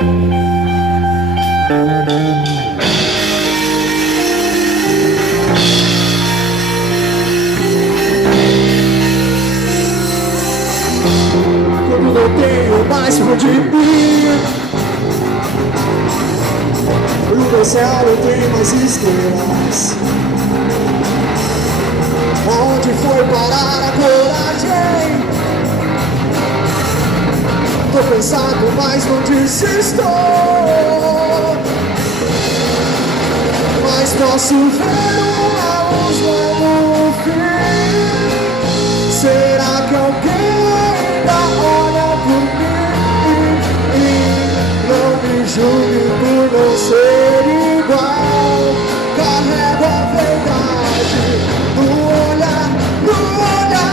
Quando não tenho mais pra onde ir, no meu céu não tem mais estrelas. Onde foi parar a coragem? Tô pensando, mas não desisto. Mas posso ver uma luz no fim. Será que alguém ainda olha por mim? Não me julgue por não ser igual. Carrego a verdade no olhar, no olhar.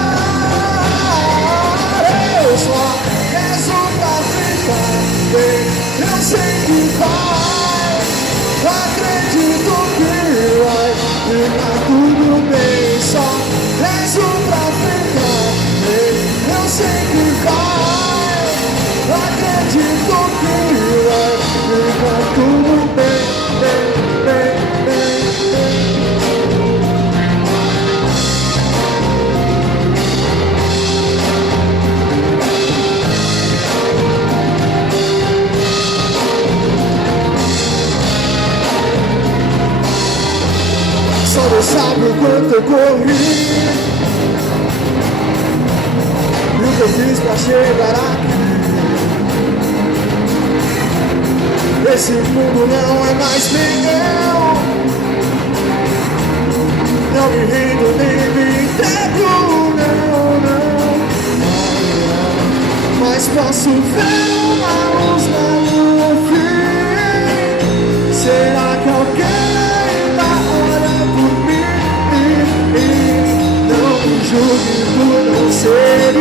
Eu só rezo pra ficar bem. Eu sei que vai. Acredito que vai ficar tudo bem. Só rezo pra ficar bem. Eu sei que vai. Acredito que vai ficar tudo bem, bem, bem, bem, bem. Só Deus sabe o quanto eu corri e o que eu fiz pra chegar aqui. Esse mundo não é mais meu. Não me rendo nem me entrego, não, não. Mas posso ver uma luz no fim. Será que alguém ainda olha por mim? Não me julgue por não ser